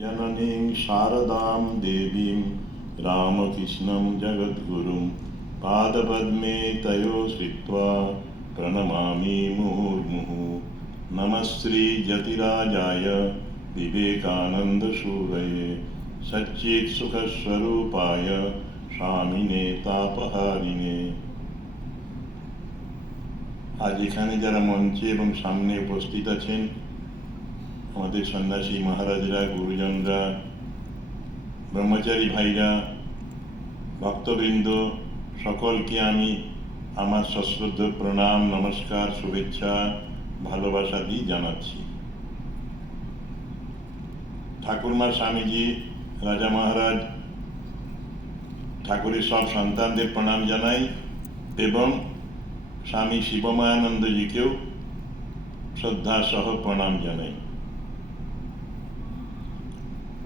जननीं शारदां देवीं रामकृष्णं जगद्गुरुं पादपद्मे तयोः श्रित्वा प्रणमामि मुहुर्मुहुः। नमः श्रीजतिराजाय विवेकानन्दसूरये सच्चित्सुखस्वरूपाय स्वामिने तापहारिणे। আজ এখানে যারা মঞ্চে এবং সামনে উপস্থিত আছেন, আমাদের সন্ন্যাসী মহারাজরা, গুরুজনরা, ব্রহ্মচারী ভাইরা, ভক্তবৃন্দ, সকলকে আমি আমার সশ্রদ্ধ প্রণাম, নমস্কার, শুভেচ্ছা, ভালোবাসা দিয়ে জানাচ্ছি। ঠাকুরমা স্বামীজি, রাজা মহারাজ, ঠাকুরের সব সন্তানদের প্রণাম জানাই এবং স্বামী শিবমায়ানন্দজিকেও শ্রদ্ধা সহ প্রণাম জানাই।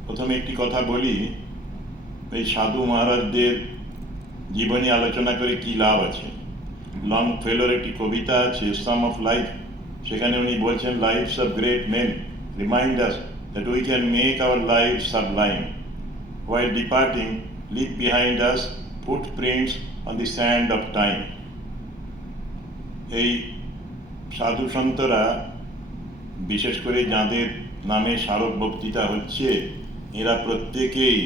প্রথমে একটি কথা বলি, এই সাধু মহারাজদের জীবনী আলোচনা করে কি লাভ আছে। লং ফেলোর একটি কবিতা আছে, সাম অফ লাইফ, সেখানে উনি বলছেন, lives of great men remind us that we can make our life sublime, while departing leave behind us footprints on the sand of time. এই সাধু সন্তরা, বিশেষ করে যাদের নামে স্মারক বক্তৃতা হচ্ছে, এরা প্রত্যেকেই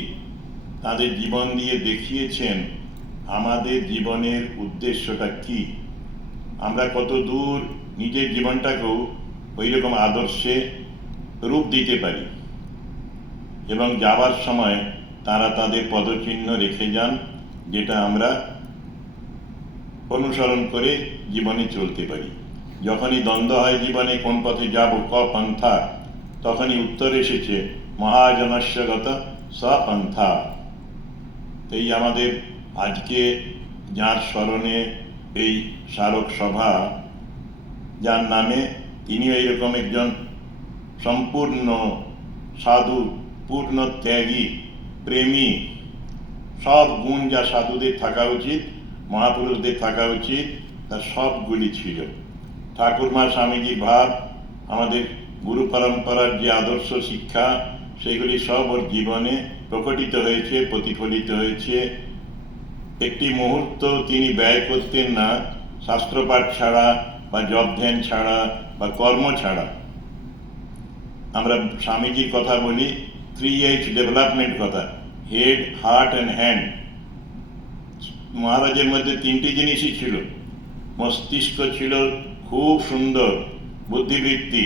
তাদের জীবন দিয়ে দেখিয়েছেন আমাদের জীবনের উদ্দেশ্যটা কি। আমরা কত দূর নিজের জীবনটাকেও ওই রকম আদর্শে রূপ দিতে পারি এবং যাওয়ার সময় তারা তাদের পদচিহ্ন রেখে যান, যেটা আমরা অনুসরণ করে জীবনে চলতে পারি। যখনই দ্বন্দ্ব হয় জীবনে কোন পথে যাব, ক পন্থা, তখনই উত্তর এসেছে মহাজনস্যগত সপন্থা। এই আমাদের আজকে যার স্মরণে এই স্মারক সভা, যার নামে, তিনিও এইরকম একজন সম্পূর্ণ সাধু, পূর্ণ ত্যাগী, প্রেমী, সব গুণ যা সাধুদের থাকা উচিত, মহাপুরুষদের থাকা উচিত, তার সবগুলি ছিল। ঠাকুরমা স্বামীজির ভাব, আমাদের গুরু পরম্পরার যে আদর্শ শিক্ষা, সেগুলি সব ওর জীবনে প্রকটিত হয়েছে, প্রতিফলিত হয়েছে। একটি মুহূর্ত তিনি ব্যয় করতেন না শাস্ত্রপাঠ ছাড়া বা জপ ধ্যান ছাড়া বা কর্ম ছাড়া। আমরা স্বামীজির কথা বলি, 3H ডেভেলপমেন্ট কথা, হেড, হার্ট অ্যান্ড হ্যান্ড। মহারাজের মধ্যে তিনটি জিনিসই ছিল। মস্তিষ্ক ছিল খুব সুন্দর, বুদ্ধিবৃত্তি।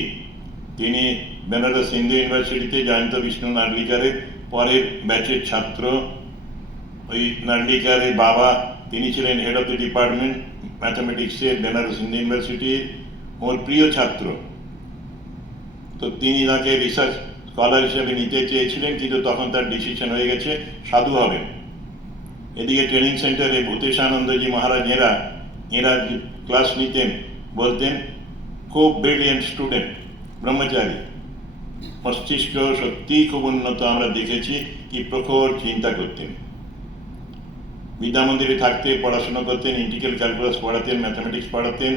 তিনি বেনারস হিন্দু ইউনিভার্সিটিতে জয়ন্ত বিষ্ণু নার্লিকারের পরের ব্যাচের ছাত্র। ওই নার্লিকারের বাবা, তিনি ছিলেন হেড অফ দ্য ডিপার্টমেন্ট ম্যাথামেটিক্সে বেনারস হিন্দু ইউনিভার্সিটির, ওর প্রিয় ছাত্র। তো তিনি তাকে রিসার্চ স্কলার হিসেবে নিতে চেয়েছিলেন, কিন্তু তখন তার ডিসিশন হয়ে গেছে সাধু হবেন। এদিকে ট্রেনিং সেন্টারে ভূতেশানন্দজি মহারাজ এরা ক্লাস নিতেন, বলতেন খুব ব্রিলিয়েন্ট স্টুডেন্ট, ব্রহ্মচারী, মস্তিষ্ক সত্যিই খুব উন্নত। আমরা দেখেছি কি প্রখর চিন্তা করতেন। বিদ্যা মন্দিরে থাকতে পড়াশোনা করতেন, ইন্টিগ্রাল ক্যালকুলাস পড়াতেন, ম্যাথামেটিক্স পড়াতেন।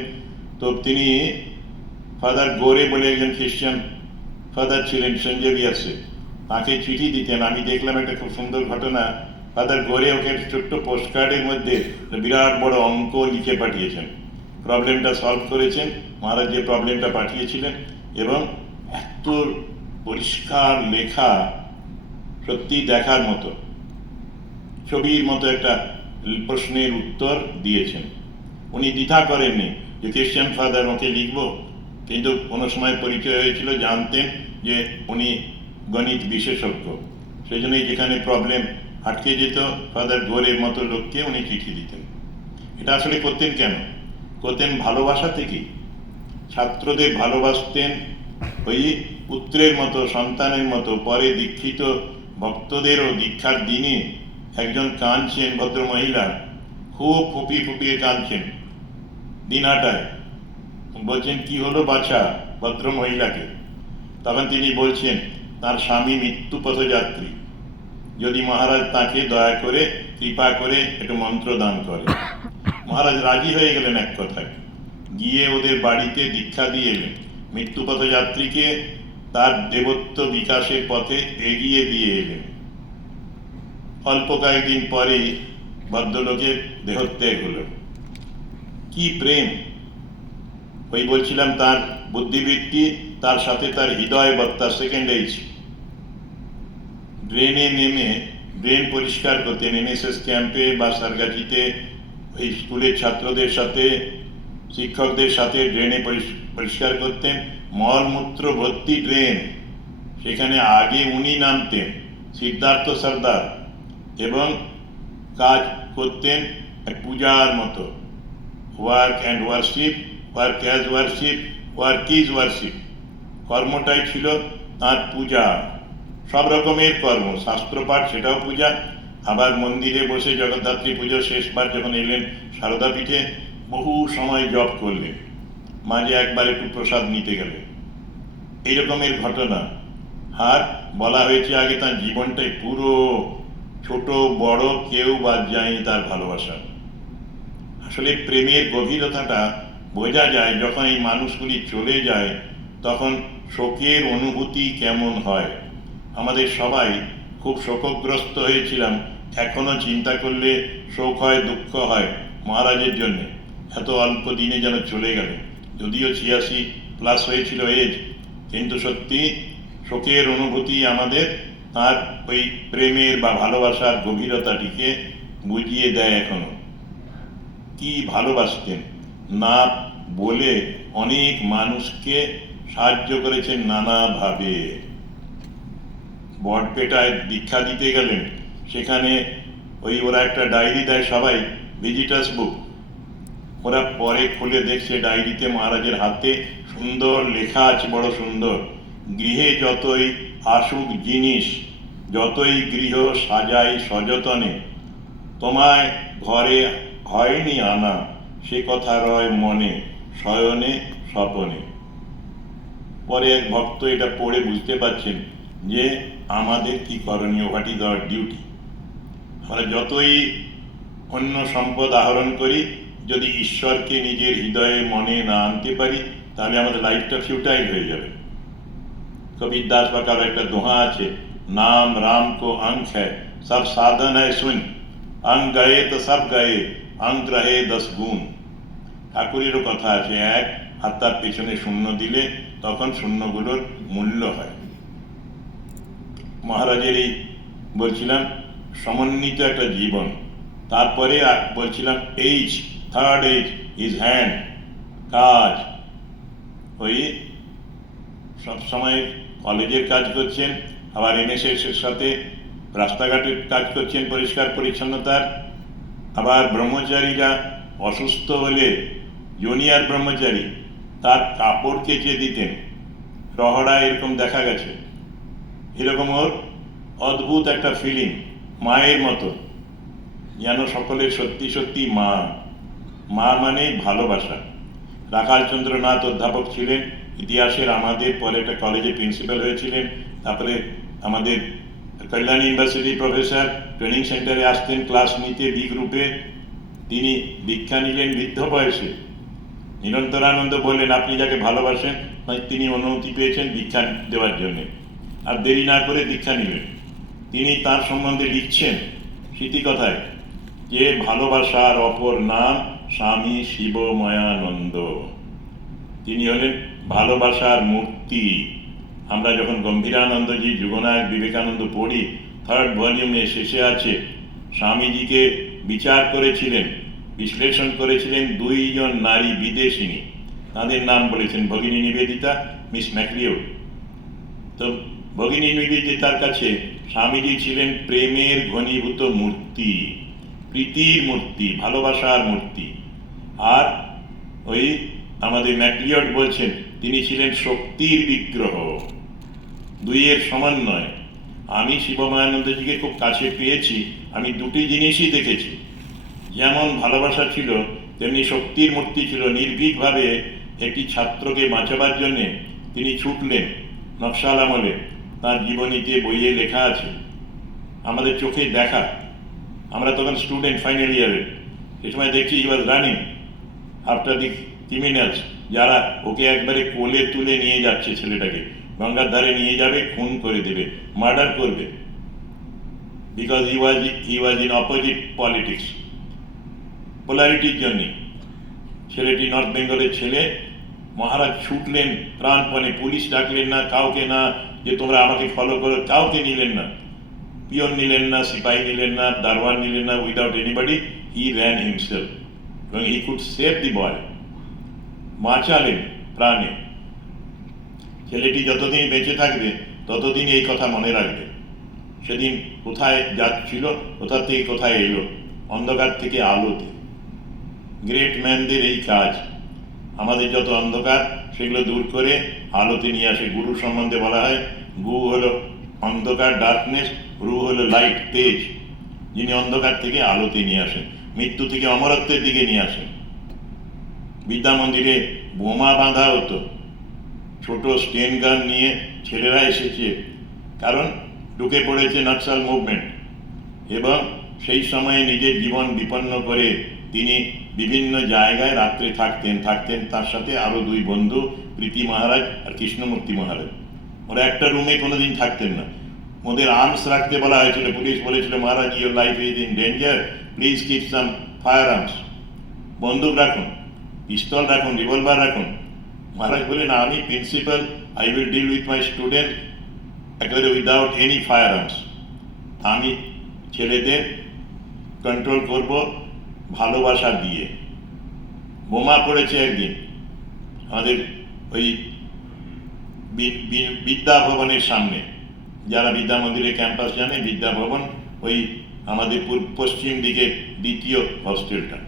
তো তিনি ফাদার গোরে বলে একজন খ্রিস্টান ফাদার ছিলেন সেন্ট-জেভিয়ার্সে, তাকে চিঠি দিতেন। আমি দেখলাম একটা খুব সুন্দর ঘটনা, ফাদার গোরে ওকে ছোট্ট পোস্টকার্ডের মধ্যে বিরাট বড় অঙ্ক লিখে পাঠিয়েছেন, প্রবলেমটা সলভ করেছেন। মহারাজ যে প্রবলেমটা পাঠিয়েছিলেন, এবং এত পরিষ্কার লেখা, সত্যি দেখার মতো, ছবির মতো একটা প্রশ্নের উত্তর দিয়েছেন। উনি দ্বিধা করেননি যে খ্রিস্টান ফাদার, ওকে লিখব। কিন্তু কোনো সময় পরিচয় হয়েছিল, জানতেন যে উনি গণিত বিশেষজ্ঞ। সেই জন্যই যেখানে প্রবলেম আটকে যেত, ফাদার গোরের মতো লোককে উনি চিঠি দিতেন। এটা আসলে করতেন কেন? করতেন ভালোবাসা থেকেই। ছাত্রদের ভালোবাসতেন ওই পুত্রের মতো, সন্তানের মতো। পরে দীক্ষিত ভক্তদেরও দীক্ষার দিনে একজন কাঁদছেন, ভদ্র মহিলা, খুব ফুপিয়ে ফুপিয়ে কাঁদছেন দিনহাটায়। বলছেন কি হলো বাছা ভদ্র মহিলাকে? তখন তিনি বলছেন তার স্বামী মৃত্যু পথযাত্রী, যদি মহারাজ তাকে দয়া করে কৃপা করে একটু মন্ত্র দান করে। মহারাজ রাজি হয়ে গেলেন এক কথায়, গিয়ে ওদের বাড়িতে দীক্ষা দিয়ে এলেন। মৃত্যু পথযাত্রীকে তার দেবত্ব বিকাশের পথে এগিয়ে দিয়ে এলেন। অল্প কয়েকদিন পরেই ভদ্রলোকের দেহত্যাগ হলো। কি প্রেম! ওই বলছিলাম তার বুদ্ধিবৃত্তি, তার সাথে তার হৃদয়বত্তা সেকেন্ড এইচ। ড্রেনে নেমে ড্রেন পরিষ্কার করতেন এনএসএস ক্যাম্পে বা সারগাছিতে, ওই স্কুলের ছাত্রদের সাথে শিক্ষকদের সাথে ড্রেনে পরিষ্কার করতেন। মলমূত্র ভর্তি ড্রেন, সেখানে আগে উনি নামতেন, সিদ্ধার্থ সর্দার, এবং কাজ করতেন পূজার মতো। Work and worship, work as worship, work is worship. কর্মটাই ছিল তাঁর পূজা, সব রকমের কর্ম, শাস্ত্রপাঠ সেটাও পূজা। আবার মন্দিরে বসে জগদ্ধাত্রী পুজো শেষবার যখন এলেন সারদা পীঠে, বহু সময় জপ করলেন, মাঝে একবার একটু প্রসাদ নিতে গেলেন। এই রকমের ঘটনা। আর বলা হয়েছে আগে তার জীবনটাই পুরো, ছোট বড় কেউ বাদ যায়নি তার ভালোবাসা। আসলে প্রেমের গভীরতাটা বোঝা যায় যখন এই মানুষগুলি চলে যায়, তখন শোকের অনুভূতি কেমন হয়। আমাদের সবাই খুব শোকগ্রস্ত হয়েছিলাম, এখনো চিন্তা করলে শোক হয়, দুঃখ হয় মহারাজের জন্য। এত অল্প দিনে যেন চলে গেল, যদিও 86+ হয়েছিল এজ, কিন্তু সত্যি শোকের অনুভূতি আমাদের তার ওই প্রেমের বা ভালোবাসার গভীরতাটিকে বুঝিয়ে দেয়। এখনো কি ভালোবাসতেন, না বলে অনেক মানুষকে সাহায্য করেছেন নানাভাবে। বড়পেটায় দীক্ষা দিতে গেলেন, সেখানে ওরা একটা ডায়েরি দেয় সবাই, ভিজিটার্স বুক। ওরা পরে খুলে দেখছে ডায়েরিতে মহারাজের হাতে সুন্দর লেখা আছে, বড় সুন্দর, গৃহে যতই আসুক জিনিস, যতই গৃহ সাজাই সযতনে, তোমায় ঘরে হয়নি আনা, সে কথা রয় মনে, শয়নে স্বপনে। পরে এক ভক্ত এটা পড়ে বুঝতে পারছেন যে আমাদের কি করণীয়, হোয়াট ইজ আওয়ার ডিউটি। আমরা যতই অন্য সম্পদ আহরণ করি, যদি ঈশ্বরকে নিজের হৃদয়ে মনে না আনতে পারি, তাহলে আমাদের লাইফটা ফিউটাইল হয়ে যাবে। কবির দাস বা কারো একটা দোহা আছে, নাম রাম কো অঙ্ক হ্যায়, সব সাধন হ্যায় শুন, অঙ্ক গয়ে তো সব গয়ে, অঙ্ক রহে 10 গুণ। ঠাকুরেরও কথা আছে, এক হাতার পেছনে শূন্য দিলে তখন শূন্যগুলোর মূল্য হয়। মহারাজের এই বলছিলাম সমন্বিত একটা জীবন। তারপরে বলছিলাম H, third H is hand, কাজ। ওই সবসময় কলেজের কাজ করছেন, আবার এনএসএস এর সাথে রাস্তাঘাটের কাজ করছেন, পরিষ্কার পরিচ্ছন্নতার। আবার ব্রহ্মচারীরা অসুস্থ হলে জুনিয়র ব্রহ্মচারী তার কাপড় কেচে দিতেন, রহড়া এরকম দেখা গেছে। এরকম ওর অদ্ভুত একটা ফিলিং, মায়ের মতো, যেন সকলের সত্যি সত্যি মা। মা মানে ভালোবাসা। রাখালচন্দ্রনাথ অধ্যাপক ছিলেন ইতিহাসের, আমাদের পরে একটা কলেজে প্রিন্সিপাল হয়েছিলেন, তারপরে আমাদের কল্যাণ ইউনিভার্সিটির প্রফেসর, ট্রেনিং সেন্টারে আসতেন ক্লাস নিতে বি গ্রুপে। তিনি দীক্ষা নিলেন বৃদ্ধ বয়সে। নিরন্তরানন্দ বললেন, আপনি যাকে ভালোবাসেন, তিনি অনুমতি পেয়েছেন দীক্ষা দেওয়ার জন্য। আর দেরি না করে দীক্ষা নিলেন। তিনি তার সম্বন্ধে লিখছেন স্মৃতিকথায় যে ভালোবাসার অপর নাম স্বামী শিবময়ানন্দ। তিনি হলেন ভালোবাসার মূর্তি। আমরা যখন গম্ভীরানন্দজি যুগনায়ক বিবেকানন্দ পড়ি, 3rd ভলিউমে শেষে আছে, স্বামীজিকে বিচার করেছিলেন, বিশ্লেষণ করেছিলেন 2 জন নারী বিদেশিনী। তাদের নাম বলেছেন ভগিনী নিবেদিতা, মিস ম্যাকলিওড। তো ভগিনী নিবেদিতার কাছে স্বামীজি ছিলেন প্রেমের ঘনীভূত মূর্তি, প্রীতির মূর্তি, ভালোবাসার মূর্তি। আর ওই আমাদের ম্যাকলিওড বলছেন তিনি ছিলেন শক্তির বিগ্রহ, দুইয়ের সমন্বয়। আমি শিবময়ানন্দজিকে খুব কাছে পেয়েছি, আমি দুটি জিনিসই দেখেছি, যেমন ভালোবাসা ছিল তেমনি শক্তির মূর্তি ছিল। নির্ভীকভাবে একটি ছাত্রকে বাঁচাবার জন্যে তিনি ছুটলেন নকশাল আমলে, তাঁর জীবনীতে বইয়ে লেখা আছে, আমাদের চোখে দেখা। আমরা তখন স্টুডেন্ট ফাইনাল ইয়ারে, সে সময় দেখছি he was running after the criminals, যারা ওকে একবারে কোলে তুলে নিয়ে যাচ্ছে ছেলেটাকে, গঙ্গার ধারে নিয়ে যাবে, খুন করে দেবে, মার্ডার করবে, because he was in opposite politics, পোলারিটির জন্য। ছেলেটি নর্থ বেঙ্গলের ছেলে। মহারাজ ছুটলেন প্রাণপণে, পুলিশ ডাকলেন না কাউকে, না যে তোমরা আমাকে ফলো করো, কাউকে নিলেন না, পিয়ন নিলেন না, সিপাহী নিলেন না, দারওয়ান নিলেন না, without anybody he ran himself, এবং হি কুড সেভ দি বয়, বাঁচালেন প্রাণে। ছেলেটি যতদিন বেঁচে থাকবে ততদিন এই কথা মনে রাখবে, সেদিন কোথায় যাচ্ছিল, কোথা থেকে কোথায় এলো, অন্ধকার থেকে আলোতে। গ্রেট ম্যানদের এই কাজ, আমাদের যত অন্ধকার সেগুলো দূর করে আলোতে নিয়ে আসে। গুরু সম্বন্ধে বলা হয় গু হলো অন্ধকার, ডার্কনেস, রু হলো লাইট, তেজ, যিনি অন্ধকার থেকে আলোতে নিয়ে আসেন, মৃত্যু থেকে অমরত্বের দিকে নিয়ে আসেন। বিদ্যা মন্দিরে বোমা বাঁধা হতো, ছোট স্টেন গান নিয়ে ছেলেরা এসেছে, কারণ ঢুকে পড়েছে নকশাল মুভমেন্ট, এবং সেই সময়ে নিজের জীবন বিপন্ন করে তিনি বিভিন্ন জায়গায় রাত্রে থাকতেন তার সাথে আরও দুই বন্ধু, প্রীতি মহারাজ আর কৃষ্ণমূর্তি মহারাজ। ওরা একটা রুমে কোনোদিন থাকতেন না, ওদের আর্মস রাখতে বলা হয়েছিল। পুলিশ বলেছিল Maharaj your life is in danger, please keep some fire arms, বন্দুক রাখুন, পিস্তল রাখুন, রিভলভার রাখুন। মহারাজ বলেন আমি principal, I will deal with my student একেবারে উইদাউট এনি ফায়ার আর্মস, আমি ছেলেদের কন্ট্রোল করব ভালোবাসা দিয়ে। বোমা পড়েছে একদিন আমাদের ওই বিদ্যা ভবনের সামনে, যারা বিদ্যা মন্দিরের ক্যাম্পাস জানে, বিদ্যা ভবন ওই আমাদের পশ্চিম দিকে দ্বিতীয় হস্টেলটা,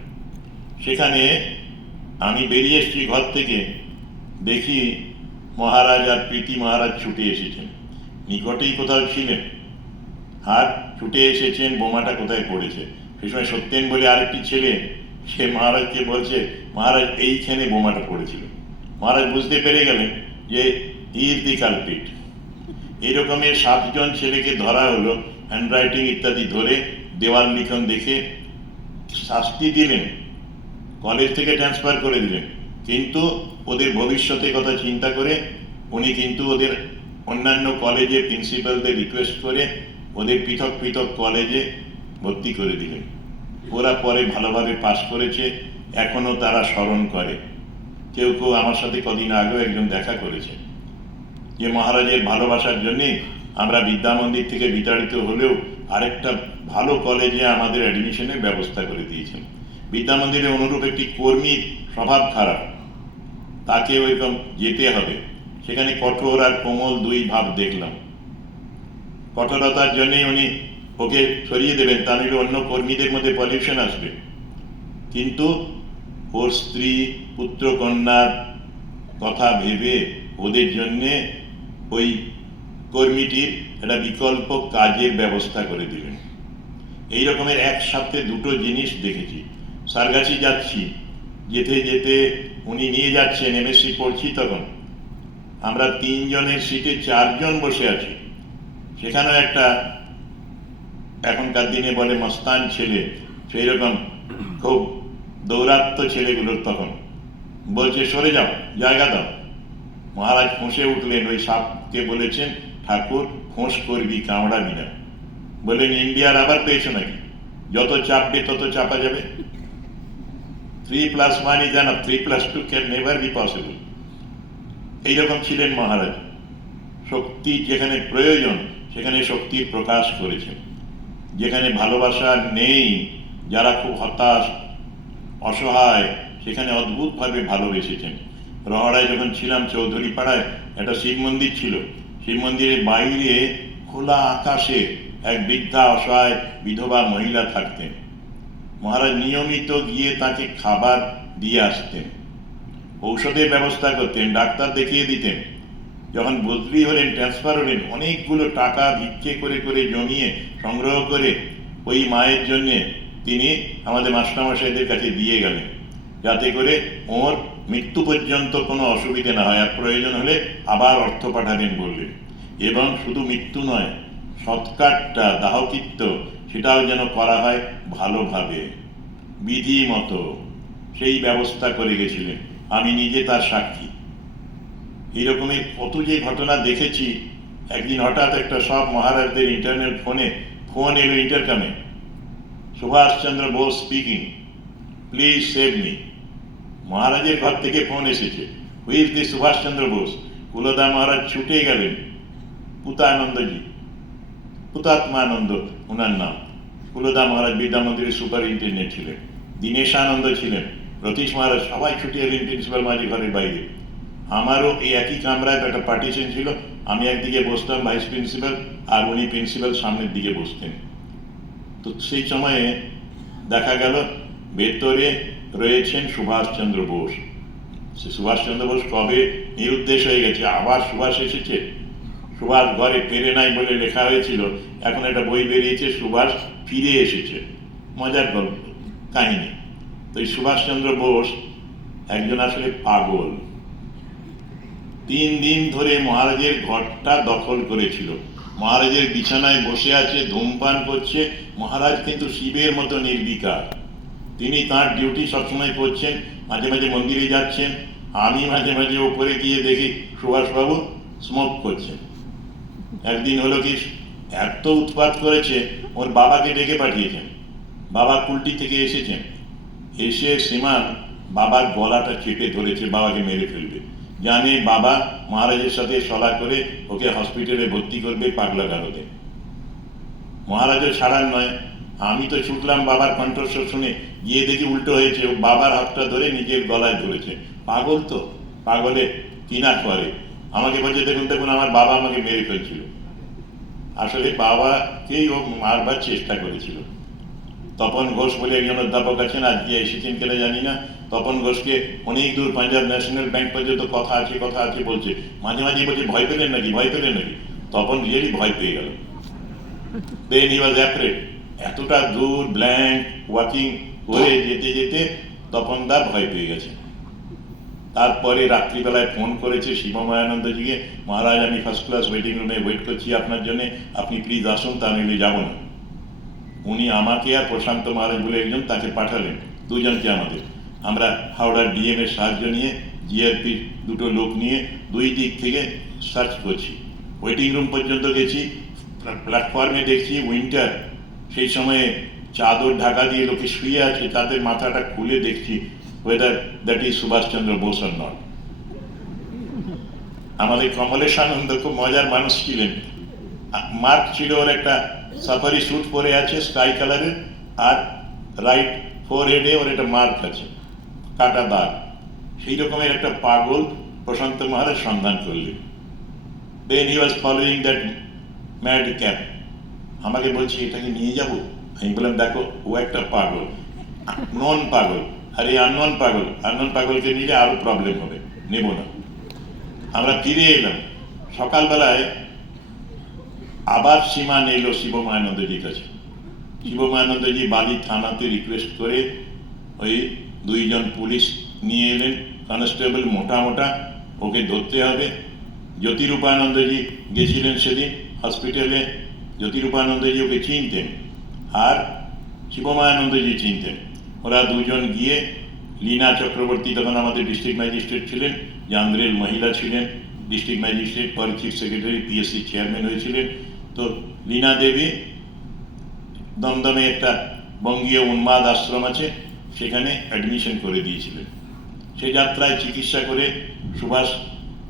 সেখানে আমি বেরিয়ে এসেছি ঘর থেকে, দেখি মহারাজ আর প্রীতি মহারাজ ছুটে এসেছেন, নিকটেই কোথাও ছিলেন, আর ছুটে এসেছেন বোমাটা কোথায় পড়েছে। সে সময় সত্যেন বলে আরেকটি ছেলে, সে মহারাজকে বলছে মহারাজ এইখানে বোমাটা পড়েছিল। মহারাজ বুঝতে পেরে গেলেন যে ইজ দি কালপিট। এরকমের 7 জন ছেলেকে ধরা হলো, হ্যান্ডরাইটিং ইত্যাদি ধরে, দেওয়াল লিখন দেখে শাস্তি দিলেন, কলেজ থেকে ট্রান্সফার করে দিলেন, কিন্তু ওদের ভবিষ্যতের কথা চিন্তা করে উনি কিন্তু ওদের অন্যান্য কলেজে প্রিন্সিপালদের রিকোয়েস্ট করে ওদের পৃথক পৃথক কলেজে ভর্তি করে দিলেন। ওরা পরে ভালোভাবে পাশ করেছে, এখনো তারা স্মরণ করে। কেউ কেউ আমার সাথে কদিন আগেও একজন দেখা করেছে যে মহারাজের ভালোবাসার জন্যে আমরা বিদ্যা মন্দির থেকে বিতাড়িত হলেও আরেকটা ভালো কলেজে আমাদের অ্যাডমিশনের ব্যবস্থা করে দিয়েছেন। বিদ্যা মন্দিরের অনুরূপ একটি কর্মীর স্বভাব খারাপ, তাকে ওইরকম যেতে হবে, সেখানে কঠোর আর কোমল দুই ভাব দেখলাম। কঠোরতার জন্যই উনি ওকে সরিয়ে দেবেন, তা নইলে অন্য কর্মীদের মধ্যে পলিউশন আসবে, কিন্তু ওর স্ত্রী পুত্র কন্যার কথা ভেবে ওদের জন্যে ওই কর্মীটির একটা বিকল্প কাজের ব্যবস্থা করে দিলেন। এই রকমের একসাথে দুটো জিনিস দেখেছি। সারগাছি যাচ্ছি, যেতে যেতে উনি নিয়ে যাচ্ছেন, এমএসসি পড়ছি তখন, আমরা 3 জনের সিটে 4 জন বসে আছি। সেখানেও একটা এখনকার দিনে বলে মস্তান ছেলে, সেই রকম খুব দৌরাত্ম ছেলেগুলোর তখন বলছে সরে যাও, জায়গা দাও। মহারাজ ফোঁসে উঠলেন, ওই সাপকে বলেছেন ঠাকুর ফোঁস করবি, কামড়াবি না। বললেন ইন্ডিয়ার আবার পেয়েছো নাকি, যত চাপবে তত চাপা যাবে। 3+1 is enough, 3+2 can never be possible। এইরকম ছিলেন মহারাজ। শক্তি যেখানে প্রয়োজন সেখানে শক্তির প্রকাশ করেছেন, যেখানে ভালোবাসা নেই, যারা খুব হতাশ অসহায়, সেখানে অদ্ভুতভাবে ভালোবেসেছেন। রহড়ায় যখন ছিলাম চৌধুরী পাড়ায় একটা শিব মন্দির ছিল, শিব মন্দিরের বাইরে খোলা আকাশে এক বৃদ্ধা অসহায় বিধবা মহিলা থাকতেন। মহারাজ নিয়মিত গিয়ে তাকে খাবার দিয়ে আসতেন, ঔষধের ব্যবস্থা করতেন, ডাক্তার দেখিয়ে দিতেন। যখন বদলি হলেন, ট্রান্সফার হলেন, অনেকগুলো টাকা ভিক্ষে করে করে জমিয়ে সংগ্রহ করে ওই মায়ের জন্যে তিনি আমাদের মাস্টারমশাইদের কাছে দিয়ে গেলেন, যাতে করে ওর মৃত্যু পর্যন্ত কোনো অসুবিধে না হয়, আর প্রয়োজন হলে আবার অর্থ পাঠাবেন বললেন। এবং শুধু মৃত্যু নয়, সৎকারটা দাহকৃত্য সেটাও যেন করা হয় ভালোভাবে, বিধি মতো, সেই ব্যবস্থা করে গেছিলেন। আমি নিজে তার সাক্ষী। এইরকমই কত যে ঘটনা দেখেছি। একদিন হঠাৎ একটা সব মহারাজদের ইন্টারনেট ফোন এলো ইন্টারকামে, Subhashchandra Bose speaking, please save me. মহারাজের ঘর থেকে ফোন এসেছে, who is the Subhashchandra Bose. Kulada Maharaj ছুটে গেলেন। পুতাত্মানন্দ ওনার নাম। কুলদা মহারাজ বিদ্যা মন্দিরের সুপারিনটেন্ডেন্ট ছিলেন, দীনেশানন্দ ছিলেন, রতীশ মহারাজ, সবাই ছুটে এলেন প্রিন্সিপাল মাঝি ঘরের বাইরে। আমারও এই একই কামরায় একটা পার্টিশন ছিল, আমি একদিকে বসতাম ভাইস প্রিন্সিপাল, আর উনি প্রিন্সিপাল সামনের দিকে বসতেন। তো সেই সময়ে দেখা গেল ভেতরে রয়েছেন সুভাষচন্দ্র বোস। সে সুভাষচন্দ্র বোস কবে নিরুদ্দেশ হয়ে গেছে, আবার সুভাষ এসেছে। সুভাষ ঘরে ফেরে নাই বলে লেখা হয়েছিল, এখন একটা বই বেরিয়েছে, সুভাষ ফিরে এসেছে। মজার গল্প কাহিনী। তো এই সুভাষচন্দ্র বোস একজন আসলে পাগল। 3 দিন ধরে মহারাজের ঘরটা দখল করেছিল। মহারাজের বিছানায় বসে আছে, ধূমপান করছে। মহারাজ কিন্তু শিবের মতো নির্বিকার। তিনি তার ডিউটি সবসময় করছেন, মাঝে মাঝে মন্দিরে যাচ্ছেন। আমি মাঝে মাঝে ওপরে গিয়ে দেখি সুভাষবাবু স্মোক করছেন। একদিন হলো কি, এত উৎপাত করেছে, ওর বাবাকে ডেকে পাঠিয়েছেন। বাবা কুলটি থেকে এসেছেন, এসে শ্রীমান বাবার গলাটা চেপে ধরেছে, বাবাকে মেরে ফেলবে। জানে বাবা মহারাজের সাথে সলা করে ওকে হসপিটালে ভর্তি করবে পাগলাগারদে। মহারাজও ছাড়ার নয়। আমি তো ছুটলাম বাবার কণ্ঠস্বর শুনে, গিয়ে দেখি উল্টো হয়েছে, ও বাবার হাতটা ধরে নিজের গলায় ধরেছে। পাগল তো, পাগলে কিনা করে। আমাকে বলছে, দেখুন আমার বাবা আমাকে মেরে ফেলছিল। আসলে বাবাকেই ও মারবার চেষ্টা করেছিল। তপন ঘোষ বলে একজন অধ্যাপক আছেন, আজকে এসেছেন কেন জানি না। তপন ঘোষকে অনেক দূর পাঞ্জাব ন্যাশনাল ব্যাংক পর্যন্ত কথা আছে বলছে। মাঝে মাঝে বলছে, ভয় পেলেন নাকি। তপন রিয়েলি ভয় পেয়ে গেল। দেন হি ওয়াজ অ্যাফ্রেড। এতটা দূর ব্ল্যাঙ্ক ওয়াকিং করে যেতে যেতে তপন দা ভয় পেয়ে গেছে। তারপরে রাত্রিবেলায় ফোন করেছে শিবময়ানন্দজিকে, মহারাজ আমি ফার্স্ট ক্লাস ওয়েটিং রুমে ওয়েট করছি আপনার জন্য, আপনি প্লিজ আসুন, তা নিলে যাবো না। উনি আমাকে আর প্রশান্ত মহারাজ বলে একজন, তাকে পাঠালেন, দুজনকে আমাদের। আমরা হাওড়ার ডিএম এর সাহায্য নিয়ে, জিআরপি 2টো লোক নিয়ে 2 দিক থেকে সার্চ করছি। ওয়েটিং রুম পর্যন্ত গেছি, প্ল্যাটফর্মে দেখছি উইন্টার, সেই সময়ে চাদর ঢাকা দিয়ে লোকে শুয়ে আছে, তাদের মাথাটা খুলে দেখছি whether that is Subhash Chandra Bose or not. আমাদের কমলেশানন্দ খুব মজার মানুষ ছিলেন। মার্ক ছিল ওর একটা সাফারি স্যুট পরে আছে স্কাই কালারের, আর রাইট ফোরহেডে ওর একটা মার্ক আছে, কাটা দাগ। সেই রকমের একটা পাগল প্রশান্ত মহারাজ সন্ধান করলেন। দেন হি ওয়াজ ফলোয়িং দ্যাট ম্যাড ক্যাপ। আমাকে বলছে, এটাকে নিয়ে যাব। আমি বললাম, দেখো ও একটা পাগল, নন পাগল, আর এই আননন পাগলকে নিলে আরো প্রবলেম হবে, নেব না। আমরা ফিরে এলাম। সকালবেলায় আবার সীমান এলো শিবময়ানন্দজির কাছে। শিবময়ানন্দজি বালি থানাতে রিকোয়েস্ট করে ওই 2 জন পুলিশ নিয়ে এলেন, কনস্টেবল মোটা, ওকে ধরতে হবে। জ্যোতিরূপানন্দজি গেছিলেন সেদিন হসপিটালে। জ্যোতিরূপানন্দজি ওকে চিনতেন, আর শিবময়ানন্দজি চিনতেন। ওরা 2 জন গিয়ে, লীনা চক্রবর্তী তখন আমাদের ডিস্ট্রিক্ট ম্যাজিস্ট্রেট ছিলেন, জান্দ্রেল মহিলা ছিলেন ডিস্ট্রিক্ট ম্যাজিস্ট্রেট, পরে চিফ সেক্রেটারি, পিএসসি চেয়ারম্যান হয়েছিলেন। তো লীনা দেবী দমদমে একটা বঙ্গীয় উন্মাদ আশ্রম আছে, সেখানে অ্যাডমিশন করে দিয়েছিলেন। সেই যাত্রায় চিকিৎসা করে সুভাষ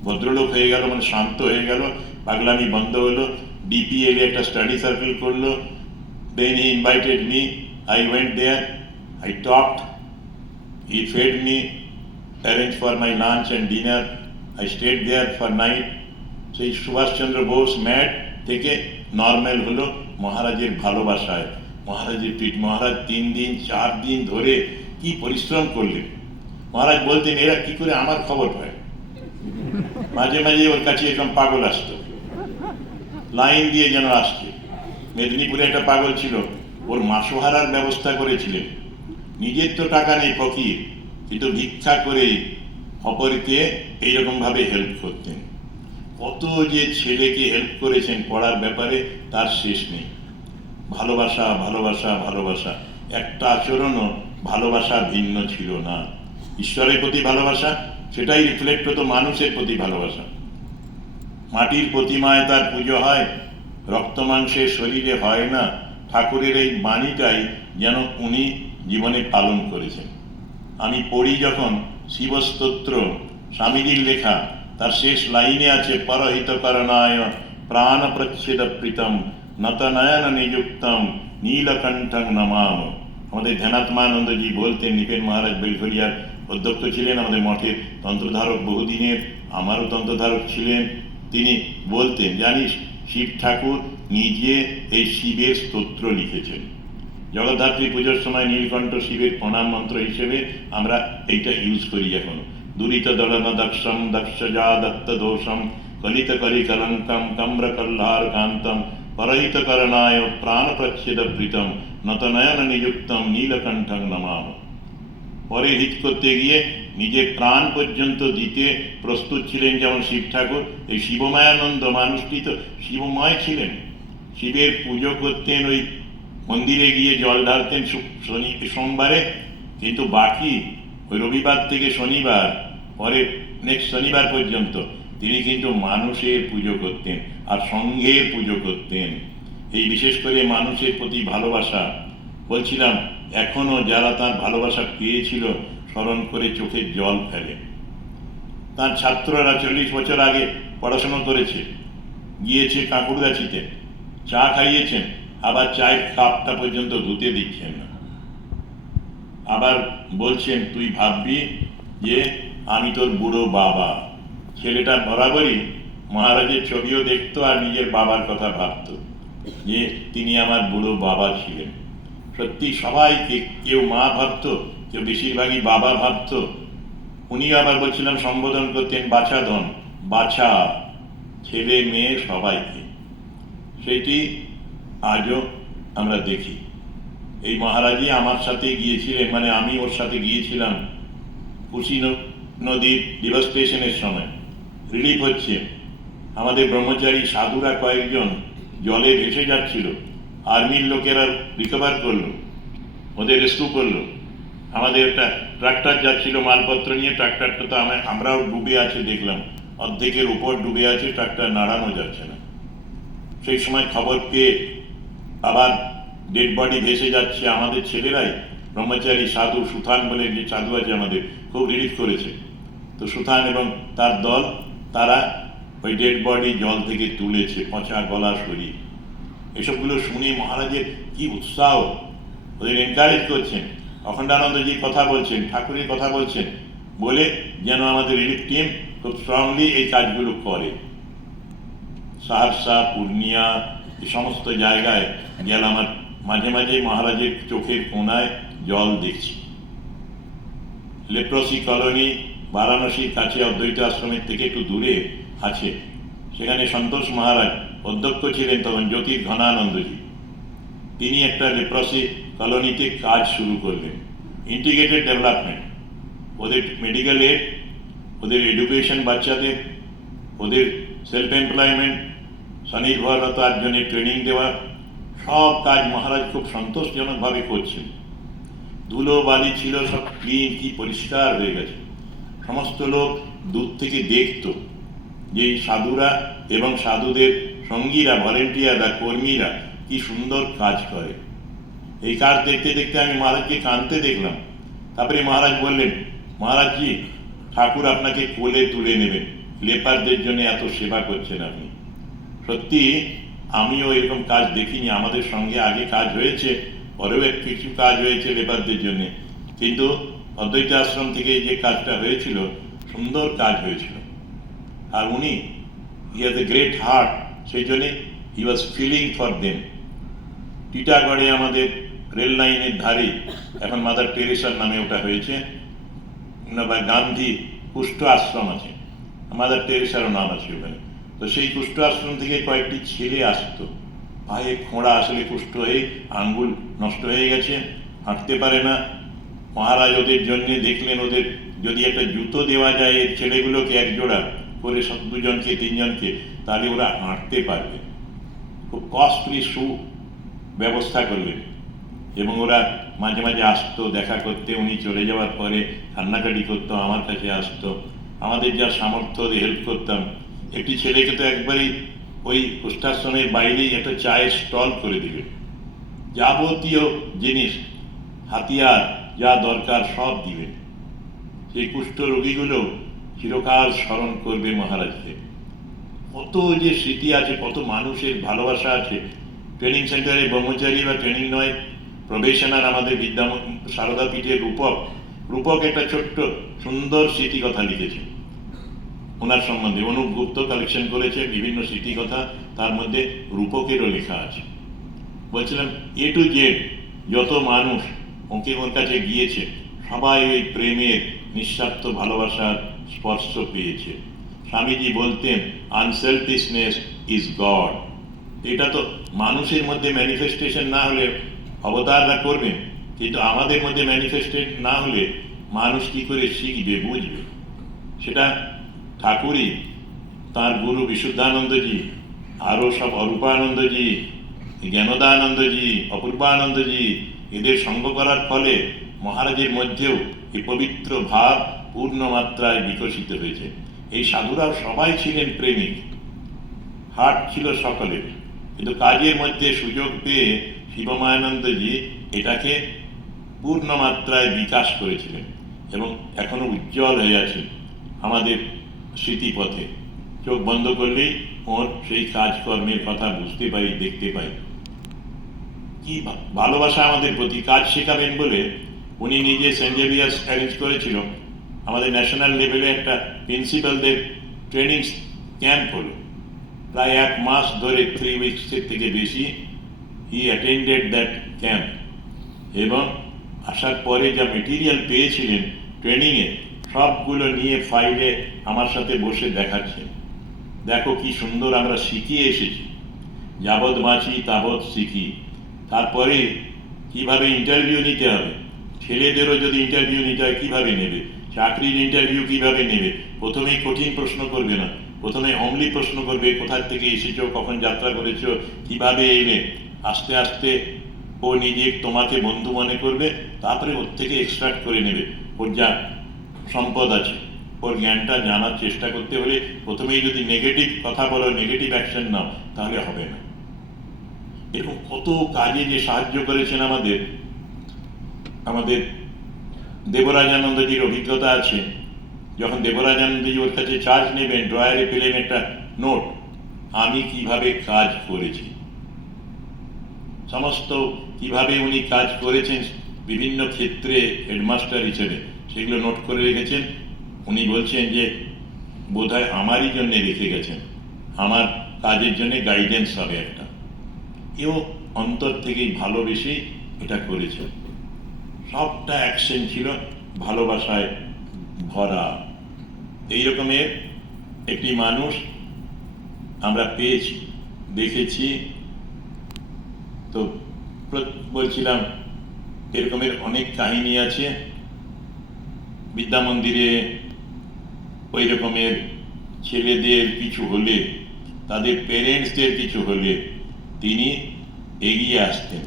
ভদ্রলোক হয়ে গেল, মানে শান্ত হয়ে গেল, পাগলামি বন্ধ হলো। ডিপিএল একটা স্টাডি সার্কেল করলো। Then he invited me, I went there, I talked, he fed me, arranged for my lunch and dinner. I stayed there for night. সেই সুভাষচন্দ্র বোস ম্যাড থেকে নর্মাল হলো মহারাজের ভালোবাসায়। মহারাজের মহারাজ 3 দিন 4 দিন ধরে কি পরিশ্রম করলেন। মহারাজ বলতেন, এরা কি করে আমার খবর পায়। মাঝে মাঝে ওর কাছে এরকম পাগল আসতো, লাইন দিয়ে যেন আসছে। মেদিনীপুরে একটা পাগল ছিল, ওর মাসোহারার ব্যবস্থা করেছিলেন। নিজের তো টাকা নেই, ফকির, কিন্তু ভিক্ষা করে অপরকে এইরকম ভাবে হেল্প করতেন। কত যে ছেলেকে হেল্প করেছেন পড়ার ব্যাপারে, তার শেষ নেই। ভালোবাসা, একটা আচরণও ভালোবাসা ভিন্ন ছিল না। ঈশ্বরের প্রতি ভালোবাসা, সেটাই রিফ্লেক্ট হতো মানুষের প্রতি ভালোবাসা। মাটির প্রতিমায় তার পুজো হয়, রক্ত মাংসের শরীরে হয় না। ঠাকুরের এই বাণীটাই যেন উনি জীবনে পালন করেছেন। আমি পড়ি যখন শিবস্তোত্র, স্বামীজির লেখা, তার শেষ লাইনে আছে পরহিতকরণায় প্রাণ প্রচ্ছেদ প্রীতম নতনয়ন নিযুক্তম নীলকণ্ঠং নমাম। আমাদের ধ্যানাত্মানন্দজি বলতেন, নৃপেন মহারাজ বেলঘরিয়ার অধ্যক্ষ ছিলেন, আমাদের মঠের তন্ত্রধারক বহুদিনের, আমারও তন্ত্রধারক ছিলেন। তিনি বলতেন, জানিস শিব ঠাকুর নিজে এই শিবের স্তোত্র লিখেছেন। জগদ্ধাত্রী পুজোর সময় নীলকণ্ঠ শিবের প্রণাম মন্ত্র হিসেবে আমরা এইটা ইউজ করি এখনো। দুরিত দলন দক্ষম দক্ষজা দত্ত দোষম কলিত কলি কলঙ্কম কম্র কল্লার কান্তম পরহিত করণায় প্রাণ প্রচ্ছেদ প্রীতম নতনয়ন নিযুক্তম নীলকণ্ঠং নমাম। পরে হিত করতে গিয়ে নিজের প্রাণ পর্যন্ত দিতে প্রস্তুত ছিলেন যেমন শিব ঠাকুর, এই শিবময়ানন্দ মানুষটি তো শিবময় ছিলেন। শিবের পুজো করতেন, ওই মন্দিরে গিয়ে জল ঢালতেন সোমবারে, কিন্তু বাকি ওই রবিবার থেকে শনিবার, পরে নেক্সট শনিবার পর্যন্ত তিনি কিন্তু মানুষের পুজো করতেন আর সঙ্ঘের পুজো করতেন। এই বিশেষ করে মানুষের প্রতি ভালোবাসা, বলছিলাম এখনো যারা তার ভালোবাসা পেয়েছিল স্মরণ করে চোখের জল ফেলে। তার ছাত্ররা 40 বছর আগে পড়াশোনা করেছে, গিয়েছে কাঁকুড়গাছিতে, চা খাইয়েছেন, আবার চায়ের কাপটা পর্যন্ত ধুতে দিচ্ছেন না। আবার বলছেন, তুই ভাববি যে আমি তোর বুড়ো বাবা। ছেলেটা বরাবরই মহারাজের ছবিও দেখতো আর নিজের বাবার কথা ভাবতো যে তিনি আমার বুড়ো বাবা ছিলেন। সত্যি সবাইকে, কেউ মা ভাবত, কেউ বেশিরভাগই বাবা ভাবত। উনি আবার বলছিলাম সম্বোধন করতেন বাছাধন, বাছা, ছেলে মেয়ে সবাইকে। সেটি আজও আমরা দেখি। এই মহারাজই আমার সাথে গিয়েছিলেন, মানে আমি ওর সাথে গিয়েছিলাম কুশি নদীর ডিভাস্টেশনের সময়। রিলিফ হচ্ছে, আমাদের ব্রহ্মচারী সাধুরা কয়েকজন জলে ভেসে যাচ্ছিল, আর্মির লোকেরা রিকভার করলো, ওদের রেস্কিউ করলো। আমাদের একটা ট্রাক্টর যাচ্ছিল মালপত্র নিয়ে, ট্রাক্টরটা তো আমরাও ডুবে আছে দেখলাম, অর্ধেকের উপর ডুবে আছে, ট্রাক্টর নাড়ানো যাচ্ছে না। সেই সময় খবর পেয়ে আবার ডেড বডি ভেসে যাচ্ছে, আমাদের ছেলেরাই, ব্রহ্মচারী সাধু সুথান বলে যে সাধু আছে আমাদের, খুব রিলিফ করেছে। তো সুথান এবং তার দল, তারা ওই ডেড বডি জল থেকে তুলেছে, পচা গলা শরীর। এসবগুলো শুনে মহারাজের কি উৎসাহ, ওদের এনকারেজ করছেন, অখণ্ডানন্দজির কথা বলছেন, ঠাকুরের কথা বলছেন, বলে যেন আমাদের রিলিফ টিম খুব স্ট্রংলি এই কাজগুলো করে। সাহারসা, পূর্ণিয়া, এই সমস্ত জায়গায় গেলাম, আমার মাঝে মাঝে মহারাজের চোখের কোণায় জল দেখছি। লেপ্রসি কলোনি বারাণসীর কাছে অদ্বৈত আশ্রমের থেকে একটু দূরে আছে, সেখানে সন্তোষ মহারাজ অধ্যক্ষ ছিলেন তখন, জ্যোতির ঘনানন্দজি। তিনি একটা লেপ্রসি কলোনিতে কাজ শুরু করলেন, ইন্টিগ্রেটেড ডেভেলপমেন্ট। ওদের মেডিকেল এড, ওদের এডুকেশন বাচ্চাদের, ওদের সেলফ এমপ্লয়মেন্ট, স্বনির্ভরতার জন্য ট্রেনিং দেওয়া, সব কাজ মহারাজ খুব সন্তোষজনকভাবে করছেন। ধুলো বালি ছিল, সব ক্লিন, কি পরিষ্কার হয়ে গেছে। সমস্ত লোক দূর থেকে দেখত যে সাধুরা এবং সাধুদের সঙ্গীরা, ভলেন্টিয়াররা, কর্মীরা কি সুন্দর কাজ করে। এই কাজ দেখতে দেখতে আমি মহারাজকে কাঁদতে দেখলাম। তারপরে মহারাজ বললেন, মহারাজজি ঠাকুর আপনাকে কোলে তুলে নেবেন, লেপারদের জন্য এত সেবা করছেন আপনি। সত্যি আমিও এরকম কাজ দেখিনি, আমাদের সঙ্গে আগে কাজ হয়েছে, পরেও কিছু কাজ হয়েছে লেপারদের জন্য, কিন্তু অদ্বৈত আশ্রম থেকে যে কাজটা হয়েছিল, সুন্দর কাজ হয়েছিল। আর উনি, he has a great heart, সেই জন্যে হি ওয়াজ ফিলিং ফর দেম। টিটাগড়ে আমাদের রেল লাইনের ধারে, এখন মাদার টেরেসার নামে ওটা হয়েছে, গান্ধী কুষ্ঠ আশ্রম আছে, মাদার টেরেসারও নাম আছে ওখানে। তো সেই কুষ্ঠ আশ্রম থেকে কয়েকটি ছেলে আসতো, পায়ে খোঁড়া, আসলে কুষ্ঠ হয়ে আঙ্গুল নষ্ট হয়ে গেছে, হাঁটতে পারে না। মহারাজ ওদের জন্যে দেখলেন, ওদের যদি একটা জুতো দেওয়া যায় এই ছেলেগুলোকে একজোড়া করে, 2জনকে 3জনকে, তাহলে ওরা হাঁটতে পারবে। খুব কস্টলি শু ব্যবস্থা করলেন, এবং ওরা মাঝে মাঝে আসতো দেখা করতে। উনি চলে যাওয়ার পরে কান্নাকাটি করতো, আমার কাছে আসতো। আমাদের যা সামর্থ্য হেল্প করতাম। একটি ছেলেকে তো একবারই ওই কুষ্ঠাশ্রমের বাইরেই একটা চায়ের স্টল করে দিলেন, যাবতীয় জিনিস হাতিয়ার যা দরকার সব দিবেন। সেই কুষ্ঠ রোগীগুলো চিরকাল স্মরণ করবে মহারাজকে। কত যে স্মৃতি আছে, কত মানুষের ভালোবাসা আছে। ট্রেনিং সেন্টারে ব্রহ্মচারী বা ট্রেনিং নয়, প্রবেশনার আমাদের সারদা পীঠের রূপক একটা ছোট্ট সুন্দর স্মৃতিকথা লিখেছে ওনার সম্বন্ধে। অনুপ গুপ্ত কালেকশন করেছে বিভিন্ন স্মৃতিকথা, তার মধ্যে রূপকেরও লেখা আছে। বলছিলাম এ টু জেড যত মানুষ ওর কাছে গিয়েছে সবাই ওই প্রেমের নিঃস্বার্থ ভালোবাসার স্পর্শ পেয়েছে। স্বামীজি বলতেন আনসেলফিশনেস ইজ গড। এটা তো মানুষের মধ্যে ম্যানিফেস্টেশন না হলে অবতাররা করবেন, কিন্তু আমাদের মধ্যে ম্যানিফেস্টেশন না হলে মানুষ কি করে শিখবে, বুঝবে? সেটা ঠাকুরই, তার গুরু বিশুদ্ধানন্দজি, আরও সব অরূপানন্দজি, জ্ঞানদানন্দজি, অপূর্বানন্দজি, এদের সঙ্গ করার ফলে মহারাজের মধ্যেও এই পবিত্র ভাব পূর্ণ মাত্রায় বিকশিত হয়েছে। এই সাধুরাও সবাই ছিলেন প্রেমিক, হাট ছিল সকলের, কিন্তু কাজের মধ্যে সুযোগ পেয়ে শিবমায়ানন্দজি এটাকে পূর্ণ মাত্রায় বিকাশ করেছিলেন এবং এখনো উজ্জ্বল হয়ে আছেন আমাদের স্মৃতিপথে। চোখ বন্ধ করলেই ওর সেই কাজকর্মের কথা বুঝতে পারি, দেখতে পাই। কি ভালোবাসা আমাদের প্রতি। কাজ শেখাবেন বলে উনি নিজে সেন্ট জেভিয়ার্স অ্যারেঞ্জ করেছিল। আমাদের ন্যাশনাল লেভেলে একটা প্রিন্সিপালদের ট্রেনিং ক্যাম্প হলো, প্রায় 1 মাস ধরে, 3 উইকসের থেকে বেশি হি অ্যাটেন্ডেড দ্যাট ক্যাম্প। এবং আসার পরে যা মেটেরিয়াল পেয়েছিলেন ট্রেনিংয়ে, সবগুলো নিয়ে ফাইলে আমার সাথে বসে দেখাচ্ছেন। দেখো কি সুন্দর আমরা শিখিয়ে এসেছি, যাবৎ বাঁচি তাবৎ শিখি। তারপরে কিভাবে ইন্টারভিউ নিতে হবে, ছেলেদেরও যদি ইন্টারভিউ নিতে হয় কীভাবে নেবে, চাকরির ইন্টারভিউ কিভাবে নেবে। প্রথমেই কঠিন প্রশ্ন করবে না, প্রথমে অমলি প্রশ্ন করবে, কোথার থেকে এসেছো, কখন যাত্রা করেছো, কিভাবে এলে। আস্তে আস্তে ও নিজে তোমাকে বন্ধু মনে করবে, তারপরে ওর থেকে এক্সট্রাক্ট করে নেবে ওর যা সম্পদ আছে। ওর জ্ঞানটা জানার চেষ্টা করতে হলে প্রথমেই যদি নেগেটিভ কথা বলো, নেগেটিভ অ্যাকশন নাও, তাহলে হবে না। এরকম কত কাজে যে সাহায্য করেছেন আমাদের দেবরাজানন্দজির অভিজ্ঞতা আছে। যখন দেবরাজানন্দজি ওর কাছে চার্জ নেবেন, ড্রয়ারে পেলেন একটা নোট, আমি কিভাবে কাজ করেছি, সমস্ত কিভাবে উনি কাজ করেছেন বিভিন্ন ক্ষেত্রে হেডমাস্টার হিসেবে, সেগুলো নোট করে রেখেছেন। উনি বলছেন যে বোধহয় আমারই জন্য রেখে গেছেন, আমার কাজের জন্য গাইডেন্স হবে একটা। এও অন্তর থেকেই ভালোবেসেই এটা করেছে। সবটা অ্যাকশন ছিল ভালোবাসায় ভরা। এই রকমের একটি মানুষ আমরা পেয়েছি, দেখেছি। তো বলছিলাম এরকমের অনেক কাহিনী আছে। বিদ্যা মন্দিরে ওই রকমের ছেলেদের কিছু হলে, তাদের পেরেন্টসদের কিছু হলে তিনি এগিয়ে আসতেন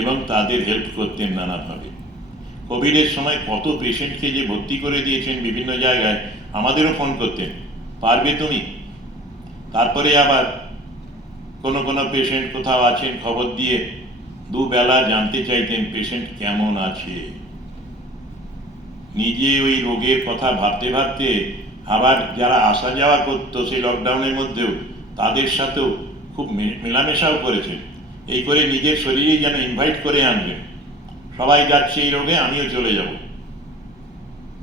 এবং তাদের হেল্প করতেন নানাভাবে। কোভিডের সময় কত পেশেন্টকে যে ভর্তি করে দিয়েছেন বিভিন্ন জায়গায়, আমাদেরও ফোন করতেন, পারবে তুমি? তারপরে আবার কোনো পেশেন্ট কোথাও আছেন খবর দিয়ে দুবেলা জানতে চাইতেন পেশেন্ট কেমন আছে। নিজে ওই রোগের কথা ভাবতে ভাবতে আবার যারা আসা যাওয়া করতো সেই লকডাউনের মধ্যেও, তাদের সাথেও খুব মেলামেশাও করেছেন। এই করে নিজের শরীরেই যেন ইনভাইট করে আনবেন, সবাই যাচ্ছে এই রোগে, আমিও চলে যাব।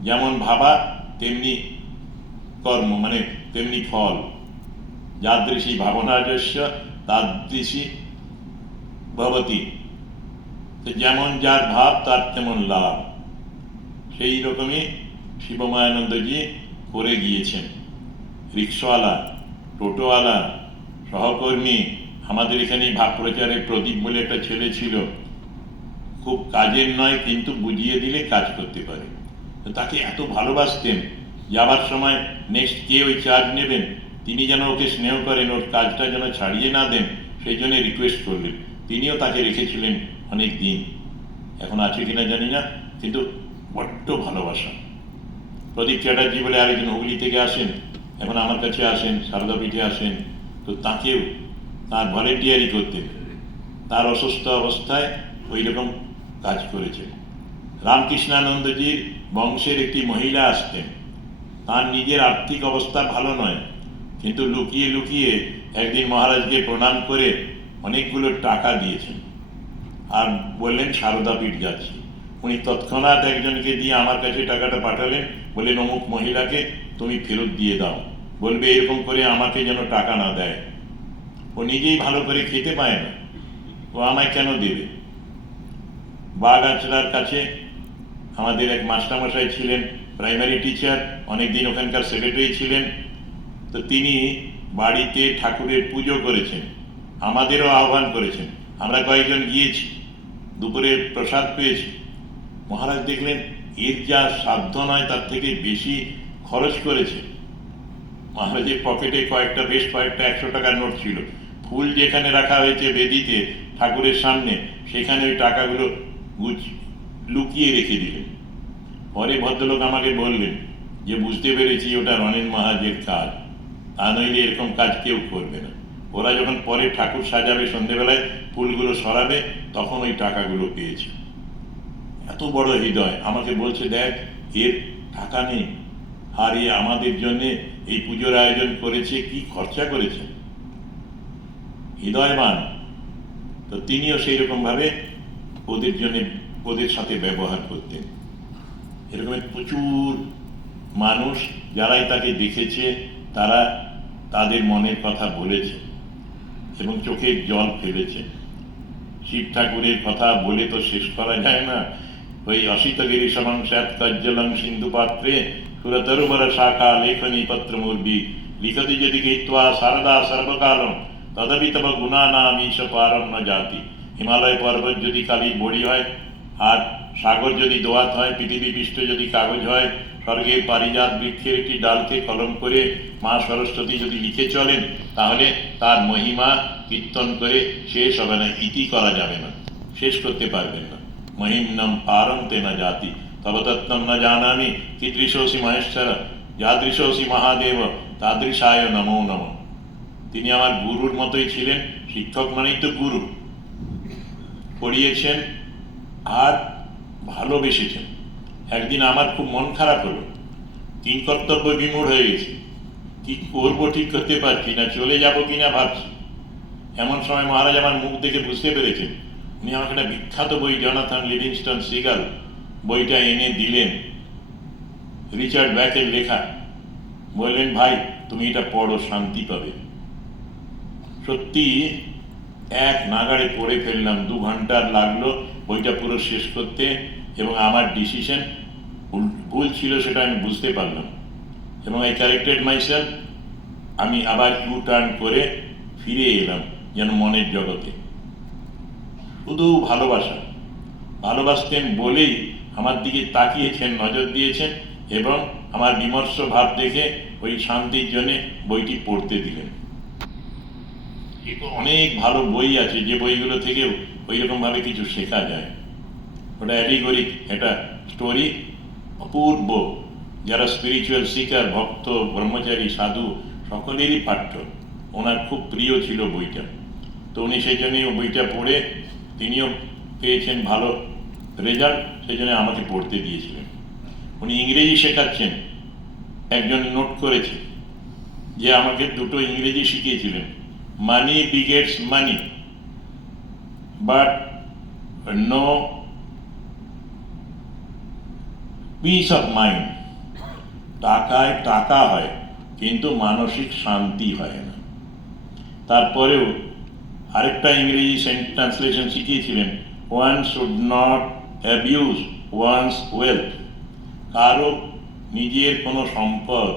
যেমন ভাবা তেমনি কর্ম, মানে তেমনি ফল। যাদৃশী ভাবনাজস্য তাদৃশী ভবতি। যেমন যার ভাব তার তেমন লাভ। সেই রকমই শিবমায়ানন্দজি করে গিয়েছেন। রিক্সাওয়ালা, টোটোওয়ালা, সহকর্মী, আমাদের এখানে ভাব প্রচারে প্রদীপ বলে একটা ছেলে ছিল, খুব কাজের নয় কিন্তু বুঝিয়ে দিলে কাজ করতে পারে। তাকে এত ভালোবাসতেন, যাবার সময় নেক্সট কে ওই চার্জ নেবেন তিনি যেন ওকে স্নেহ করেন, ওর কাজটা যেন ছাড়িয়ে না দেন, সেই জন্য রিকোয়েস্ট করলেন। তিনিও তাকে রেখেছিলেন অনেক দিন, এখন আছে কিনা জানি না, কিন্তু বড্ড ভালোবাসা। প্রদীপ চ্যাটার্জি বলে আরেকজন হুগলি থেকে আসেন, এখন আমার কাছে আসেন, সারদা পীঠে আসেন, তো তাকেও তার ভলেন্টিয়ারি করতেন, তার অসুস্থ অবস্থায় ওই রকম কাজ করেছেন। রামকৃষ্ণানন্দজির বংশের একটি মহিলা আসতেন, তার নিজের আর্থিক অবস্থা ভালো নয়, কিন্তু লুকিয়ে লুকিয়ে একদিন মহারাজকে প্রণাম করে অনেকগুলো টাকা দিয়েছেন আর বললেন সারদা পীঠ যাচ্ছি। উনি তৎক্ষণাৎ একজনকে দিয়ে আমার কাছে টাকাটা পাঠালেন, বললেন অমুক মহিলাকে তুমি ফেরত দিয়ে দাও, বলবে এরকম করে আমাকে যেন টাকা না দেয়, ও নিজেই ভালো করে খেতে পায় না, ও আমায় কেন দেবে। বাগাছড়ার কাছে আমাদের এক মাস্টারমশাই ছিলেন, প্রাইমারি টিচার, অনেকদিন ওখানকার সেক্রেটারি ছিলেন, তো তিনি বাড়িতে ঠাকুরের পুজো করেছেন, আমাদেরও আহ্বান করেছেন, আমরা কয়েকজন গিয়েছি, দুপুরে প্রসাদ পেয়েছি। মহারাজ দেখলেন এর যা সাধ্য নয় তার থেকে বেশি খরচ করেছে। মহারাজের পকেটে বেশ কয়েকটা 100 টাকার নোট ছিল, ফুল যেখানে রাখা হয়েছে বেদিতে ঠাকুরের সামনে, সেখানে ওই টাকাগুলো লুকিয়ে রেখে দিলেন। পরে ভদ্রলোক আমাকে বললেন যে বুঝতে পেরেছি ওটা রণেন মহারাজের কাজ, তা নইলে এরকম কাজ কেউ করবে না। ওরা যখন পরে ঠাকুর সাজাবে, সন্ধেবেলায় ফুলগুলো সরাবে, তখন ওই টাকাগুলো পেয়েছে। এত বড় হৃদয়, আমাকে বলছে দেখ এর টাকা নেই, আর এ আমাদের জন্যে এই পুজোর আয়োজন করেছে, কি খরচা করেছে, হৃদয়বান। তো তিনিও সেই রকম ভাবে ওদের জন্য ওদের সাথে ব্যবহার করতেন। এরকম প্রচুর মানুষ যারাই তাকে দেখেছে তারা তাদের মনের কথা বলেছে এবং চোখের জল ফেলেছে। শিব ঠাকুরের কথা বলে তো শেষ করা যায় না। ওই অসিতগিরি সমংসাত কজ্জলং সিন্ধু পাত্রে সুরতরুবর শাখা লেখনী পত্র মুর্বি লিখতি যদি গীত্বা সারদা সর্বকালম তদপি তব গুণা নাম ঈশ পারম ন জাতি। হিমালয় পর্বত যদি কালির বড়ি হয়, আর সাগর যদি দোয়াত হয়, পৃথিবী পৃষ্ঠ যদি কাগজ হয়, স্বর্গের পারিজাত বৃক্ষের একটি ডালকে কলম করে মা সরস্বতী যদি লিখে চলেন, তাহলে তার মহিমা কীর্তন করে শেষ হবে না, ইতি করা যাবে না, শেষ করতে পারবেন না। মহিম্নম পারম তেনা জাতি তবতত্ত্বম না জানামি কীদৃশোসি মহেশ্বর যাদৃশোসি মহাদেব তাদৃশায় নমো নম। তিনি আমার গুরুর মতোই ছিলেন, শিক্ষক মানেই তো গুরু, পড়িয়েছেন আর ভালোবেসেছেন। একদিন আমার খুব মন খারাপ হলো, তিন কর্তব্য বিমূঢ় হয়ে গেছি, কি করবো ঠিক করতে পারছি না, চলে যাব কিনা ভাবছি। এমন সময় মহারাজ আমার মুখ দেখে বুঝতে পেরেছেন। উনি আমাকে একটা বিখ্যাত বই, জনাথন লিভিংস্টন সিগাল বইটা এনে দিলেন, রিচার্ড ব্যাকের লেখা। বললেন ভাই তুমি এটা পড়ো, শান্তি পাবে। সত্যি এক নাগাড়ে পড়ে ফেললাম, 2 ঘন্টা লাগলো বইটা পুরো শেষ করতে, এবং আমার ডিসিশন ভুল ছিল সেটা আমি বুঝতে পারলাম, এবং আই কারেক্টেড মাইসেলফ। আমি আবার ইউ টার্ন করে ফিরে এলাম যেন মনের জগতে। শুধু ভালোবাসা, ভালোবাসতেন বলেই আমার দিকে তাকিয়েছেন, নজর দিয়েছেন, এবং আমার বিমর্ষ ভাব দেখে ওই শান্তির জন্যে বইটি পড়তে দিলেন। অনেক ভালো বই আছে যে বইগুলো থেকেও ওই রকমভাবে কিছু শেখা যায়। ওটা অ্যালিগরিক একটা স্টোরি, অপূর্ব। যারা স্পিরিচুয়াল সিকার, ভক্ত, ব্রহ্মচারী, সাধু সকলেরই পাঠ্য। ওনার খুব প্রিয় ছিল বইটা, তো উনি সেই জন্যই বইটা পড়ে তিনিও পেয়েছেন ভালো রেজাল্ট, সেই জন্য আমাকে পড়তে দিয়েছিলেন। উনি ইংরেজি শেখাচ্ছেন, একজন নোট করেছে যে আমাকে 2টো ইংরেজি শিখিয়েছিলেন। Money begets money, but no peace of mind. টাকায় টাকা হয় কিন্তু মানসিক শান্তি হয় না। তারপরেও আরেকটা ইংরেজি ট্রান্সলেশন শিখিয়েছিলেন, one should not abuse one's wealth. কারো নিজের কোনো সম্পদ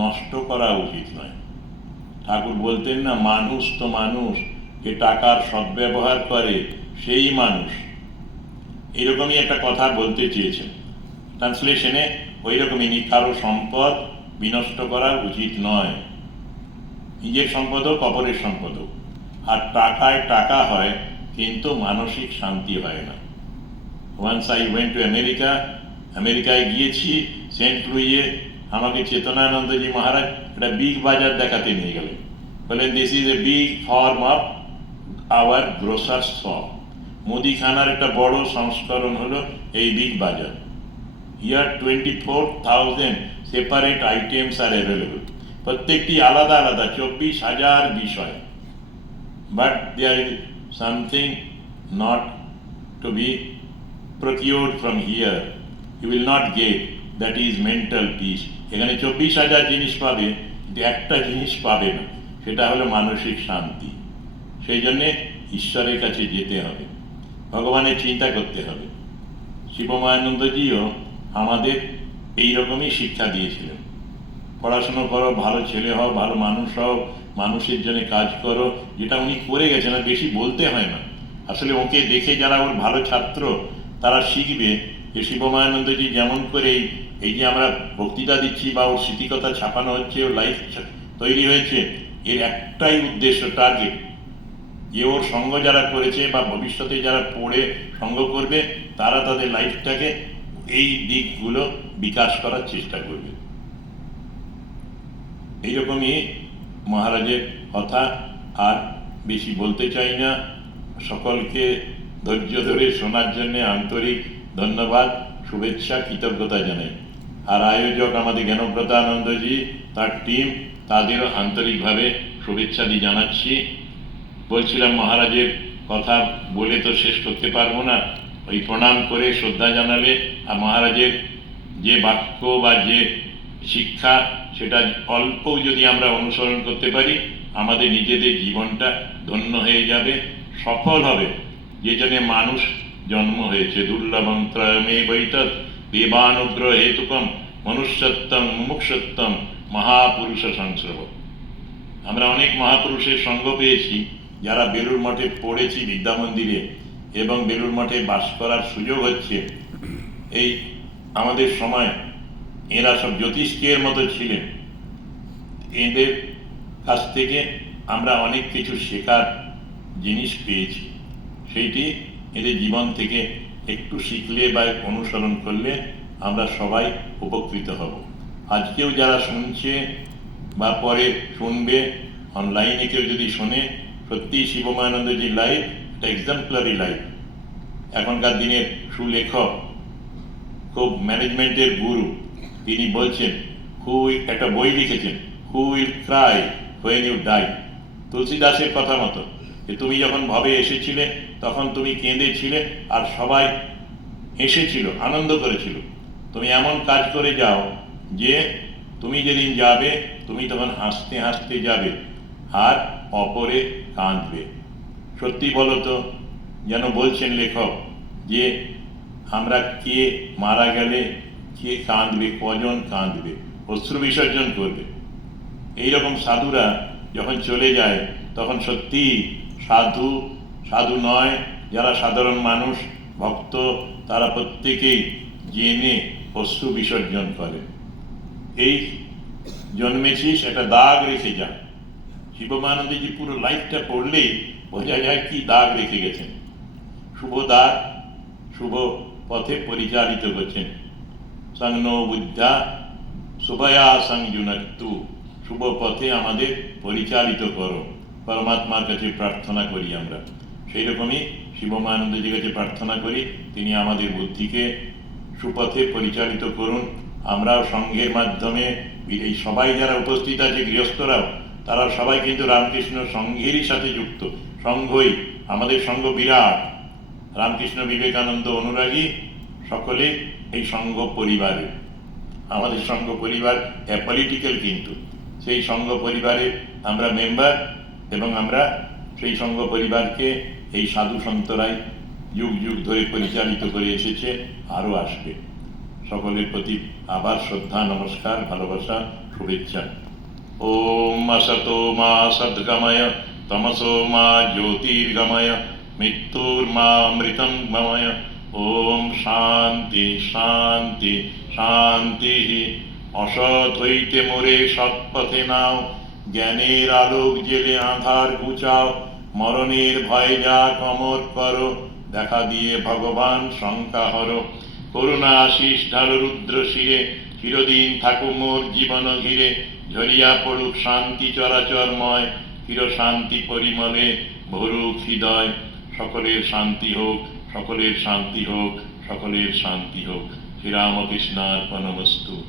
নষ্ট করা উচিত নয়। ঠাকুর বলতেন না, মানুষ তো মানুষ, যে টাকার সদ্ব্যবহার করে সেই মানুষ। এরকমই একটা কথা বলতে চেয়েছেন ট্রান্সলেশনে, ওই রকমই কারো সম্পদ বিনষ্ট করা উচিত নয়, নিজের সম্পদ হোক অপরের সম্পদ হোক। আর টাকায় টাকা হয় কিন্তু মানসিক শান্তি হয় না। ওয়ান্স আই ওয়েন্ট টু আমেরিকায় গিয়েছি, সেন্ট লুইয়ে আমাকে চেতনানন্দজি মহারাজ একটা বিগ বাজার দেখাতে নিয়ে গেলেন। বললেন, this is a big form of our grocer shop. মুদিখানার একটা বড় সংস্করণ হলো এই Big Bazaar. Here 24,000 separate items are available. প্রত্যেকটি আলাদা আলাদা 24,000 বিষয়। But there is something not to be procured from here, you will not get, that is mental peace. এখানে 24,000 জিনিস পাবে, কিন্তু একটা জিনিস পাবে না, সেটা হলো মানসিক শান্তি। সেই জন্যে ঈশ্বরের কাছে যেতে হবে, ভগবানের চিন্তা করতে হবে। শিবমায়ানন্দজিও আমাদের এইরকমই শিক্ষা দিয়েছিলেন। পড়াশুনো করো, ভালো ছেলে হও, ভালো মানুষ হও, মানুষের জন্য কাজ করো, যেটা উনি করে গেছেন, আর বেশি বলতে হয় না। আসলে ওকে দেখে যারা ওর ভালো ছাত্র তারা শিখবে যে শিবমায়ানন্দজি যেমন করে এই যে আমরা বক্তৃতা দিচ্ছি বা ওর স্মৃতিকথা ছাপানো হচ্ছে, ওর লাইফ তৈরি হয়েছে, এর একটাই উদ্দেশ্য, টার্গেট, যে ওর সঙ্গ যারা করেছে বা ভবিষ্যতে যারা পড়ে সঙ্গ করবে তারা তাদের লাইফটাকে এই দিকগুলো বিকাশ করার চেষ্টা করবে। এইরকমই মহারাজের কথা, আর বেশি বলতে চাই না। সকলকে ধৈর্য ধরে শোনার জন্য আন্তরিক ধন্যবাদ, শুভেচ্ছা, কৃতজ্ঞতা জানাই। আর আয়োজক আমাদের জ্ঞানব্রতানন্দজি, তার টিম, তাদেরও আন্তরিকভাবে শুভেচ্ছা দিয়ে জানাচ্ছি। বলছিলাম মহারাজের কথা বলে তো শেষ করতে পারবো না, ওই প্রণাম করে শ্রদ্ধা জানালে আর মহারাজের যে বাক্য বা যে শিক্ষা সেটা অল্পও যদি আমরা অনুসরণ করতে পারি, আমাদের নিজেদের জীবনটা ধন্য হয়ে যাবে, সফল হবে। যে জন্যে মানুষ জন্ম হয়েছে, দুর্লভং ত্রয়মে বৈতৎ দেবানুগ্রহ হেতুকম মনুষ্যত্বম মুমুক্ষুত্বম মহাপুরুষ সংস্রব। আমরা অনেক মহাপুরুষের সঙ্গ পেয়েছি, যারা বেলুড় মঠে পড়েছি বিদ্যা মন্দিরে, এবং বেলুড় মঠে বাস করার সুযোগ হচ্ছে। এই আমাদের সময় এরা সব জ্যোতিষ্কের মতো ছিলেন। এদের কাছ থেকে আমরা অনেক কিছু শেখার জিনিস পেয়েছি, সেইটি এদের জীবন থেকে একটু শিখলে বা অনুসরণ করলে আমরা সবাই উপকৃত হব। আজকেও যারা শুনছে বা পরে শুনবে, অনলাইনে কেউ যদি শোনে, সত্যি শিবমায়ানন্দজির লাইফ একটা এক্সাম্পলারি লাইফ। এখনকার দিনের সুলেখক, খুব ম্যানেজমেন্টের গুরু, তিনি বলছেন, একটা বই লিখেছেন, who will cry when you die. তুলসীদাসের কথা মতো, যে তুমি যখন ভবে এসেছিলে তখন তুমি কেঁদেছিলে আর সবাই এসেছিল, আনন্দ করেছিল। তুমি এমন কাজ করে যাও যে তুমি যেদিন যাবে তুমি তখন হাসতে হাসতে যাবে আর অপরে কাঁদবে। সত্যি বলো তো, যেন বলছেন লেখক যে আমরা কে মারা গেলে কে কাঁদবে, কজন কাঁদবে, অশ্রু বিসর্জন করবে। এইরকম সাধুরা যখন চলে যায় তখন সত্যি সাধু সাধু নয়, যারা সাধারণ মানুষ ভক্ত, তারা প্রত্যেকেই জেনে অশ্রু বিসর্জন করে। এই জন্মেছিস, একটা দাগ রেখে যা। শিবমায়ানন্দজি পুরো লাইফটা পড়লেই বোঝা যায় কি দাগ রেখে গেছেন। শুভ দাগ, শুভ পথে পরিচালিত করছেন। সংন বুদ্ধা শুভয়া সংযুনক্তু, শুভ পথে আমাদের পরিচালিত করো, পরমাত্মার কাছে প্রার্থনা করি আমরা। সেই রকমই শিবমায়ানন্দজির কাছে প্রার্থনা করি, তিনি আমাদের বুদ্ধিকে সুপথে পরিচালিত করুন। আমরাও সঙ্ঘের মাধ্যমে, এই সবাই যারা উপস্থিত আছে গৃহস্থরাও, তারা সবাই কিন্তু রামকৃষ্ণ সঙ্ঘেরই সাথে যুক্ত। সঙ্ঘই আমাদের সঙ্ঘ বিরাট, রামকৃষ্ণ বিবেকানন্দ অনুরাগী সকলে এই সঙ্ঘ পরিবারে। আমাদের সঙ্ঘ পরিবার অ্যাপলিটিক্যাল, কিন্তু সেই সঙ্ঘ পরিবারে আমরা মেম্বার, এবং আমরা সেই সঙ্ঘ পরিবারকে এই সাধু সন্তরাই যুগ যুগ ধরে পরিচালিত করে এসেছে, আরও আসবে। সকলের প্রতি আবার শ্রদ্ধা, নমস্কার, ভালোবাসা, শুভেচ্ছা। ওম আসতো মা সদ্গময় তমসো মা জ্যোতির্গময় মৃত্যুর্মা অমৃতং গময়। ওম শান্তি শান্তি শান্তি। অসৎ হইতে মোরে সৎপথে নাও, জ্ঞানের আলোক জেলে আধার ঘুচাও। মরণের ভয় যা কমর করো, দেখা দিয়ে ভগবান শঙ্কা হরো। করুণা আশিস ঢালো রুদ্র শিরে, চিরদিন থাকুক মোর জীবন ঘিরে, ঝরিয়া পড়ুক শান্তি চরাচরময়, চির শান্তি পরিমলে ভরুক হৃদয়। সকলের শান্তি হোক, সকলের শান্তি হোক, সকলের শান্তি হোক। শ্রীরামকৃষ্ণার্পণমস্তু।